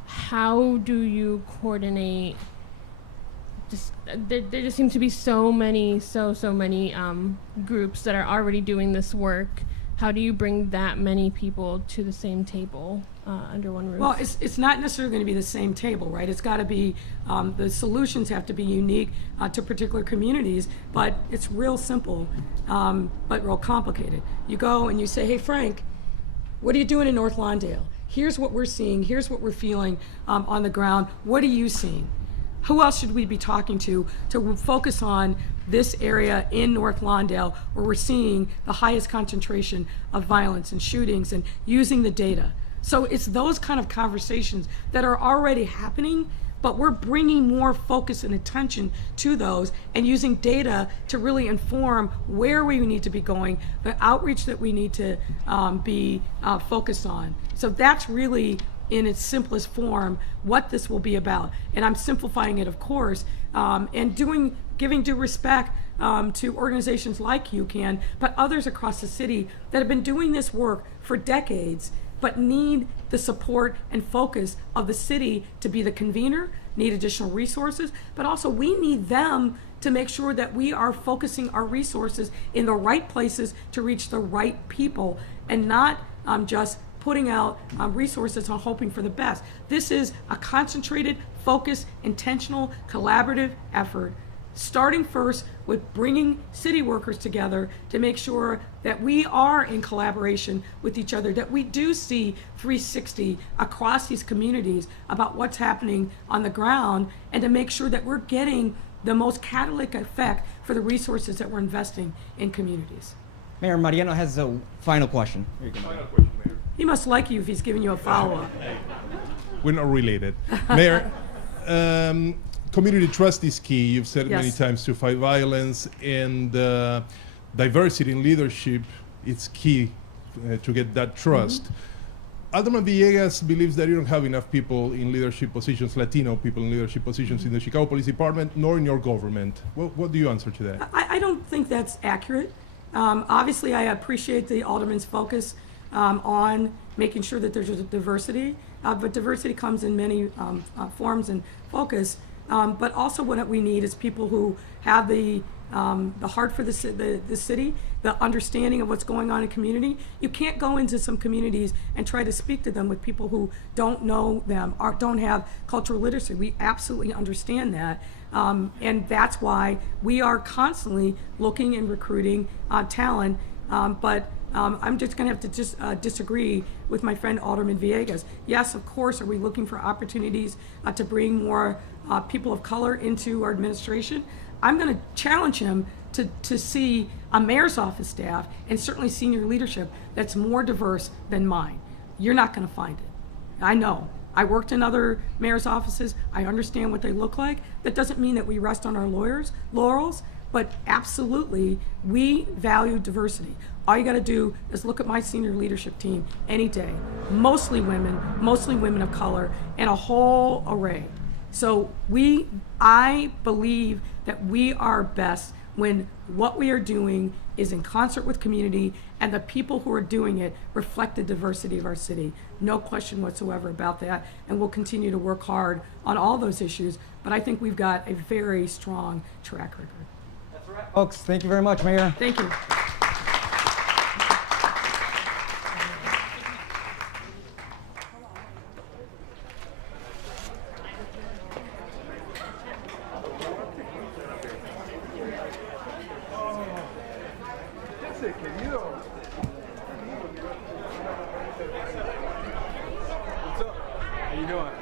How do you coordinate? There just seem to be so many groups that are already doing this work. How do you bring that many people to the same table under one roof? Well, it's not necessarily going to be the same table, right? It's got to be, the solutions have to be unique to particular communities, but it's real simple, but real complicated. You go and you say, hey, Frank, what are you doing in North Lawndale? Here's what we're seeing. Here's what we're feeling on the ground. What are you seeing? Who else should we be talking to focus on this area in North Lawndale where we're seeing the highest concentration of violence and shootings and using the data? So it's those kind of conversations that are already happening, but we're bringing more focus and attention to those and using data to really inform where we need to be going, the outreach that we need to be focused on. So that's really, in its simplest form, what this will be about. And I'm simplifying it, of course, and giving due respect to organizations like UCAN, but others across the city that have been doing this work for decades, but need the support and focus of the city to be the convener, need additional resources, but also we need them to make sure that we are focusing our resources in the right places to reach the right people and not just putting out resources on hoping for the best. This is a concentrated, focused, intentional, collaborative effort starting first with bringing city workers together to make sure that we are in collaboration with each other, that we do see 360 across these communities about what's happening on the ground, and to make sure that we're getting the most catalytic effect for the resources that we're investing in communities. Mayor Mariano has a final question. Final question, Mayor. He must like you if he's giving you a follow-up. We're not related. Mayor, community trust is key. You've said it many Yes. times to fight violence, and diversity in leadership is key to get that trust. Alderman Villegas believes that you don't have enough people in leadership positions, Latino people in leadership positions in the Chicago Police Department, nor in your government. What do you answer to that? I don't think that's accurate. Obviously, I appreciate the Alderman's focus on making sure that there's a diversity, but diversity comes in many forms and focus. But also what we need is people who have the heart for the city, the understanding of what's going on in community. You can't go into some communities and try to speak to them with people who don't know them or don't have cultural literacy. We absolutely understand that. And that's why we are constantly looking and recruiting talent. But I'm just going to have to disagree with my friend Alderman Villegas. Yes, of course, are we looking for opportunities to bring more people of color into our administration? I'm going to challenge him to see a mayor's office staff and certainly senior leadership that's more diverse than mine. You're not going to find it. I know. I worked in other mayor's offices. I understand what they look like. That doesn't mean that we rest on our laurels, but absolutely, we value diversity. All you got to do is look at my senior leadership team any day. Mostly women of color, and a whole array. So I believe that we are best when what we are doing is in concert with community, and the people who are doing it reflect the diversity of our city. No question whatsoever about that, and we'll continue to work hard on all those issues, but I think we've got a very strong track record. That's right, folks. Thank you very much, Mayor. Thank you. How you doing?